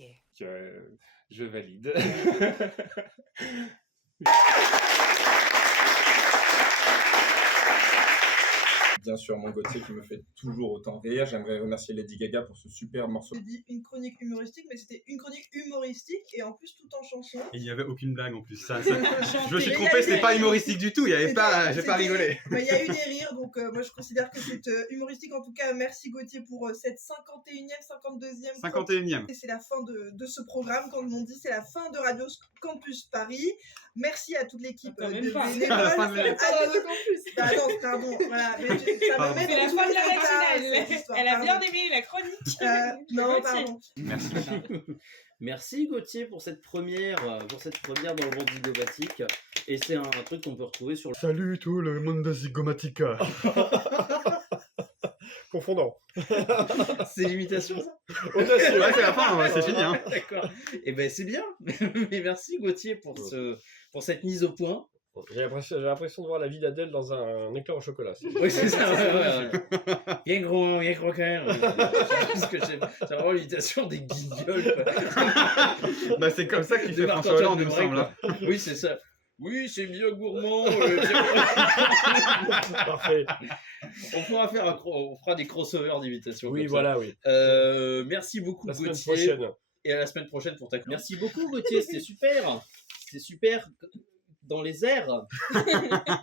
Ok. Je valide. Bien sûr, mon Gauthier qui me fait toujours autant rire. J'aimerais remercier Lady Gaga pour ce super morceau. J'ai dit une chronique humoristique, mais c'était une chronique humoristique et en plus tout en chanson. Et il n'y avait aucune blague en plus. Ça, Je je me suis trompé, c'était pas humoristique du tout. Il y avait pas, j'ai pas rigolé. Il y a eu des rires, donc moi je considère que c'est humoristique. En tout cas, merci Gauthier pour cette 51e, 52e. 51e. Et c'est la fin de ce programme, comme on dit, c'est la fin de Radio Campus Paris. Merci à toute l'équipe de bénévoles. Bah non, pardon, voilà. Mais ça me met C'est la fin de la matinale. cette histoire, Elle a bien pardon. aimé la chronique. Non, pardon. Merci. Merci Gauthier pour cette première dans le monde zygomatique. Et c'est un truc qu'on peut retrouver sur le... Salut tout le monde zygomatica. Confondant. C'est l'imitation ça? Audacieux. Ouais, c'est la fin, ouais, c'est fini. Hein. D'accord. Et ben c'est bien. Mais merci Gauthier pour cette mise au point. J'ai l'impression de voir la vie d'Adèle dans un éclair au chocolat. Oui, c'est ça. Ouais. Bien gros, bien croquant. C'est vraiment l'imitation des guignols. Bah, c'est comme ça qu'il fait François Hollande, il me semble. Hein. Oui, c'est ça. Oui, c'est bien gourmand. Parfait. On fera des crossovers d'imitation. Oui, comme voilà, ça. oui. Merci beaucoup La semaine Gauthier. prochaine. Et à la semaine prochaine pour ta. Merci beaucoup Gauthier, c'était super. C'était super. Dans les airs.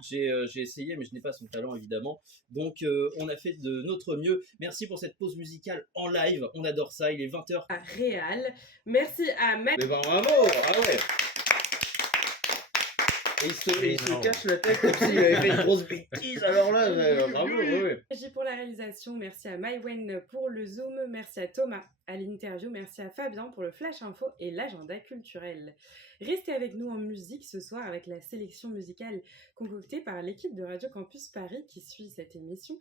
J'ai essayé, mais je n'ai pas son talent, évidemment. Donc, on a fait de notre mieux. Merci pour cette pause musicale en live. On adore ça. Il est 20h. À Réal. Merci à Max. Mais bravo. Ah ouais. Et il se cache la tête comme s'il avait fait une grosse bêtise. Alors là, bravo. Ouais. Merci pour la réalisation. Merci à Maïwen pour le Zoom. Merci à Thomas à l'interview. Merci à Fabien pour le Flash Info et l'agenda culturel. Restez avec nous en musique ce soir avec la sélection musicale concoctée par l'équipe de Radio Campus Paris qui suit cette émission.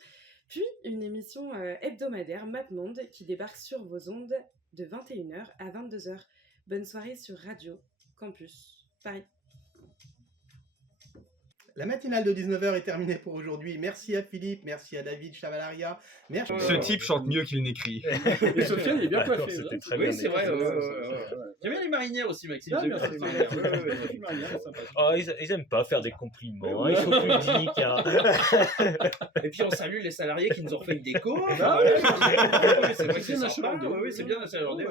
Puis une émission hebdomadaire MapMonde qui débarque sur vos ondes de 21h à 22h. Bonne soirée sur Radio Campus Paris. La matinale de 19h est terminée pour aujourd'hui. Merci à Philippe, merci à David Chavalaria. Merci. Ce type chante mieux qu'il n'écrit. Et Sofiane, il est bien coiffé. C'était très Oui, bien. c'est vrai. J'aime bien les marinières aussi, Maxime. Ah, merci. Oh, ils aiment pas faire des compliments, hein. Ils sont pudiques. Hein. Et puis on salue les salariés qui nous ont refait une déco. Ah, C'est vrai que c'est sympa. Oui, c'est bien achalandé.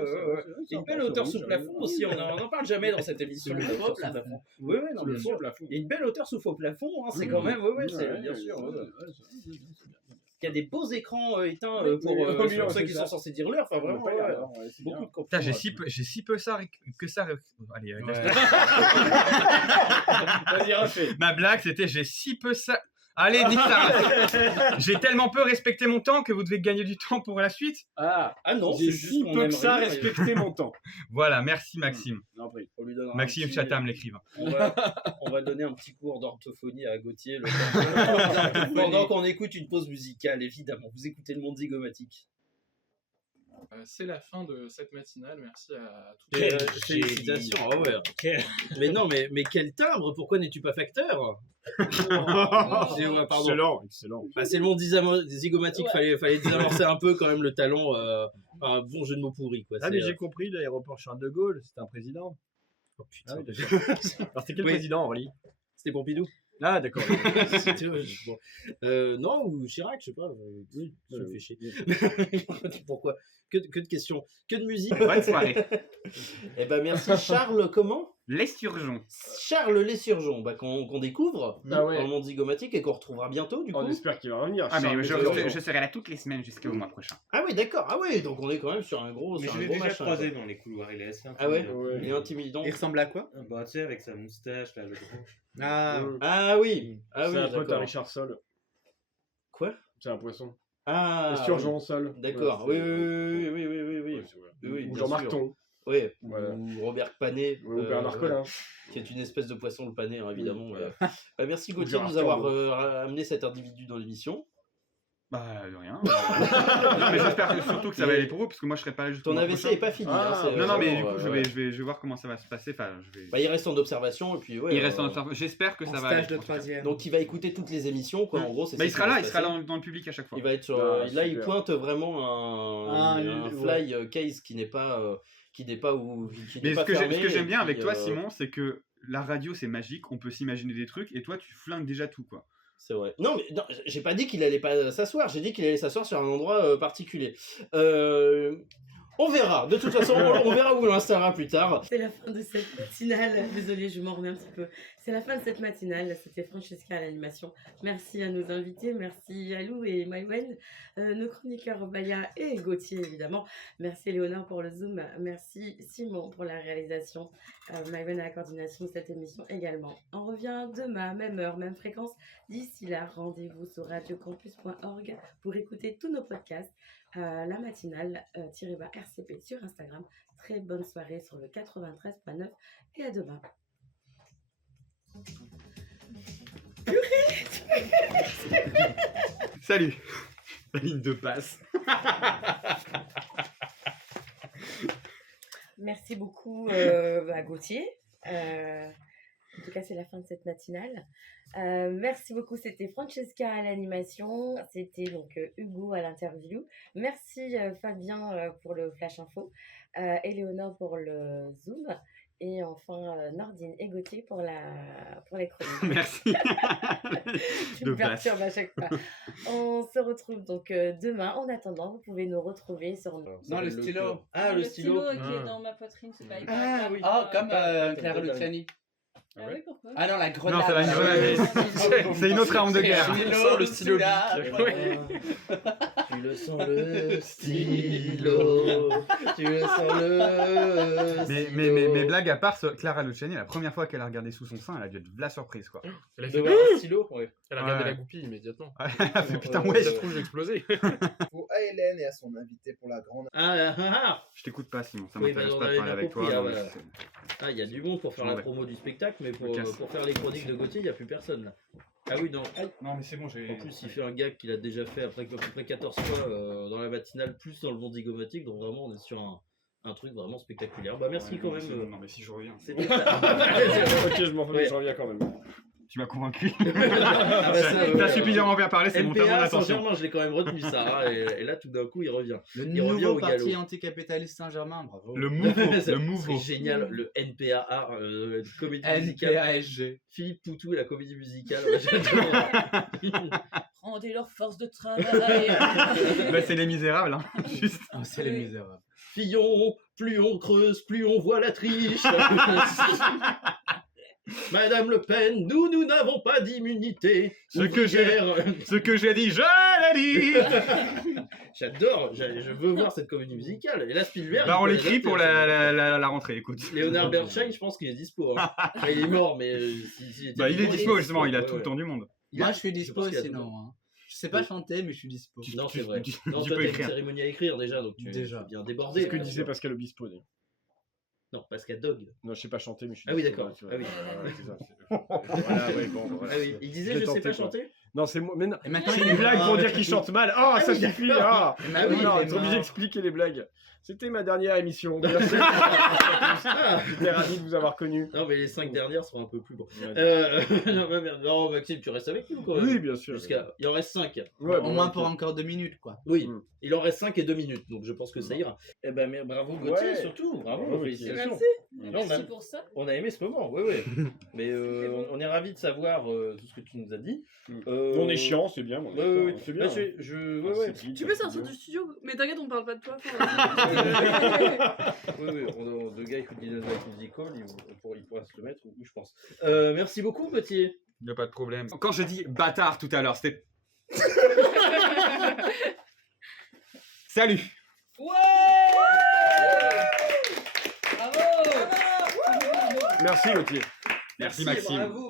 Il y a une belle hauteur sous plafond aussi. On n'en parle jamais dans cette émission. Le faux plafond. Oui, non, bien sûr. Il y a une belle hauteur sous faux plafond. C'est quand même. Oui, c'est bien sûr. Il y a des beaux écrans éteints pour ceux qui sont censés dire l'heure. Enfin, vraiment, beaucoup de Putain, j'ai si peu ça que ça. Allez, Vas-y, refais. Ma blague, c'était j'ai si peu ça. Allez, nique ça. J'ai tellement peu respecté mon temps que vous devez gagner du temps pour la suite. Ah non, J'ai c'est juste si qu'on peu aime que ça rien, respecter mon temps. Voilà, merci Maxime. Non, prie. On lui donnera Maxime un petit- Chatham, l'écrivain. On va donner un petit cours d'orthophonie à Gauthier pendant qu'on écoute une pause musicale, évidemment. Vous écoutez le monde zygomatique. C'est la fin de cette matinale. Merci à tous. Félicitations. Ah ouais. Mais non, mais quel timbre. Pourquoi n'es-tu pas facteur? Pardon. Excellent. Bah, c'est le monde zygomatique. Fallait désamorcer un peu quand même le talent. Un bon jeu de mots pourri, quoi. Ah, mais j'ai compris, l'aéroport Charles de Gaulle, c'était un président. Oh putain. Ah, oui, d'accord. Alors, c'était quel président, Orly? C'était Pompidou. Ah, d'accord. Non, ou Chirac, je sais pas. Oui, ça me fait chier. Pourquoi? Que de questions. Que de musique. Bonne soirée. Eh ben merci Charles, comment? L'esturgeon. Charles Lessurgeon, qu'on découvre dans le monde zygomatique et qu'on retrouvera bientôt, du coup. On espère qu'il va revenir. Ah, mais Charles, je serai là toutes les semaines jusqu'au mois prochain. Ah oui, d'accord. Ah oui, donc on est quand même sur un gros Mais sur je un l'ai gros déjà machin, croisé quoi. dans les couloirs, il est assez Ah ouais, intimidant. il est intimidant. Il ressemble à quoi? Bah, tu sais, avec sa moustache, là, le gros. Ah oui. Ah c'est oui, un pote à d'accord. Richard Sol. Quoi? C'est un poisson. Ah. Esturgeon Sol. D'accord. Ouais, Oui. ouais, c'est vrai. Oui, Ou bien Jean-Marc sûr. Thon. Oui, Voilà. ou Robert Panet. Ou Bernard Collin. Qui est une espèce de poisson le panet, hein, évidemment. Voilà. Bah, merci Ou Gauthier de Gérard nous avoir Thurbo. amené cet individu dans l'émission. Bah, de rien. Non, mais j'espère surtout que ça va aller pour vous, parce que moi je serai pas là jusqu'au Ton mois AVC prochain. n'est pas fini. Non, mais du coup, je vais voir comment ça va se passer. Enfin, Bah, il reste en observation et puis il reste en observation. J'espère que ça va Stage aller. de troisième. Donc il va écouter toutes les émissions, quoi. En gros, c'est Bah, ça il qui sera va là, se il sera passer. dans le public à chaque fois. Il va être sur. Ah, là, il super. pointe vraiment un fly case qui n'est pas qui n'est pas où. Qui Mais n'est ce pas que fermé, j'aime et bien avec puis, toi, Simon, c'est que la radio, c'est magique, on peut s'imaginer des trucs, et toi, tu flingues déjà tout, quoi. C'est vrai. Non, mais non, j'ai pas dit qu'il allait pas s'asseoir, j'ai dit qu'il allait s'asseoir sur un endroit particulier. On verra, de toute façon, on verra où on l'installera plus tard. C'est la fin de cette matinale. Désolée, je m'en remets un petit peu. C'est la fin de cette matinale. C'était Francesca à l'animation. Merci à nos invités. Merci à Lou et Maïwen. Nos chroniqueurs Baya et Gauthier, évidemment. Merci Léonard pour le Zoom. Merci Simon pour la réalisation. Maïwen à la coordination de cette émission également. On revient demain, même heure, même fréquence. D'ici là, rendez-vous sur radiocampus.org pour écouter tous nos podcasts. La matinale RCP sur Instagram. Très bonne soirée sur le 93.9 et à demain. Salut. La ligne de passe. Merci beaucoup à Gauthier. En tout cas, c'est la fin de cette matinale. Merci beaucoup. C'était Francesca à l'animation. C'était donc Hugo à l'interview. Merci Fabien pour le flash info. Éléonore pour le Zoom. Et enfin Nordine et Gauthier pour les chroniques. Merci. Tu me perturbes à chaque fois. On se retrouve donc demain. En attendant, vous pouvez nous retrouver sur... Non, le stylo. Ah, le stylo. qui est dans ma poitrine, c'est pas hyper Ah grave. oui. Oh, comme Clara Luciani. Ah oui, pourquoi? Ah non, la grenade. Non, c'est la grenade. C'est une autre arme de guerre. Le stylo. Tu le sens le stylo. Tu le sens le stylo. Mais blague à part, Clara Luciani, la première fois qu'elle a regardé sous son sein, elle a dû être la surprise, quoi. Elle a De fait voir un stylo, ouais. Elle a regardé Ouais. la goupille immédiatement. Elle a fait putain, Ça ouais. se trouve, j'ai explosé. À Hélène et à son invité pour la grande. Je t'écoute pas, Simon, ça Oui, m'intéresse on pas de avait parler bien avec compris, toi. ah, non, voilà. Ah, il y a du monde pour faire la Ouais. promo du spectacle, mais me casse. pour faire les chroniques de Gauthier, il n'y a plus personne là. Ah oui, non. Non, mais c'est bon, j'ai. En plus, il fait un gag qu'il a déjà fait après à peu près 14 fois dans la matinale, plus dans le monde zygomatique, donc vraiment, on est sur un truc vraiment spectaculaire. Bah, merci quand même. Non, mais si je reviens. C'était ça. Ok, je m'en fous, Ouais. je reviens quand même. Tu m'as convaincu. Ah bah ça, T'as suffisamment bien parlé, c'est mon temps MPA, d'attention. Saint-Germain, je l'ai quand même retenu ça. Hein, et là, tout d'un coup, il revient. Le Il revient nouveau au parti galop. anticapitaliste Saint-Germain, bravo. Le mouvement. C'est Le mouvement. génial, le NPAA, comédie musicale. NPASG. Philippe Poutou et la comédie musicale. Ouais, j'adore. Rendez leur force de travail. Bah, c'est les misérables, hein. Juste. Oh, c'est les misérables. Fillon, plus on creuse, plus on voit la triche. Madame Le Pen, nous n'avons pas d'immunité. Ce que j'ai dit, je l'ai dit. J'adore, je veux voir cette comédie musicale. Et là, Spielberg. Bah, on il peut l'écrit pour l'adapter, la rentrée, écoute. Léonard Bernstein, je pense qu'il est dispo. Hein. Enfin, il est mort, mais Bah, il est dispo, justement, il a Ouais, tout le ouais. temps du monde. Moi, je suis Je dispo pense qu'il y a sinon. tout le Hein. Je sais pas chanter, mais je suis dispo. Non, c'est vrai. tu Non, peux toi, t'as une écrire. cérémonie à écrire déjà, donc tu es Déjà. bien C'est débordé. ce que là. disait Pascal Obispo. d'ailleurs. Non, Pascal Dog. Non, je sais pas chanter, mais je suis Ah oui, dispo, d'accord. ouais, tu vois. Ah oui. Ouais, c'est ça. Voilà, ouais, bon, voilà. Ah oui, il disait l'ai je sais tenté, pas quoi. chanter. Non, c'est moi. Mais non, Et maintenant, c'est il une est blague mort pour dire depuis. qu'il chante mal. Ah, ça oui, suffit. d'accord. Ah, Ah oui, non, il est t'es obligé mort. d'expliquer les blagues. C'était ma dernière émission. Merci. Ah. J'étais ravi de vous avoir connu. Non, mais les 5 dernières seront un peu plus bons. Ouais. Non, mais merde. Non, Maxime, tu restes avec nous quand même. Oui, bien sûr. Il en reste 5. Ouais, Au bon, moins ok. pour encore 2 minutes, quoi. Oui, Mm. il en reste 5 et 2 minutes, donc je pense que ça ira. Eh ben, mais bravo Gauthier, Ouais. surtout. Bravo, Bravo, félicitations. Merci. Non, on a- Merci pour ça. On a aimé ce moment, oui, oui. Mais on est ravis de savoir tout ce que tu nous as dit. On est chiant, c'est bien. Oui, oui, oui. C'est bien. Bah, ouais, ouais. Tu peux sortir du studio, mais t'inquiète, on parle pas de toi. Oui, oui, le gars écoute Dinosaur Musical, il pourra se le mettre, oui, je pense. Merci beaucoup, Gauthier. Y a pas de problème. Quand j'ai dit bâtard tout à l'heure, c'était. Salut. Merci, Gauthier. Merci Maxime. bravo.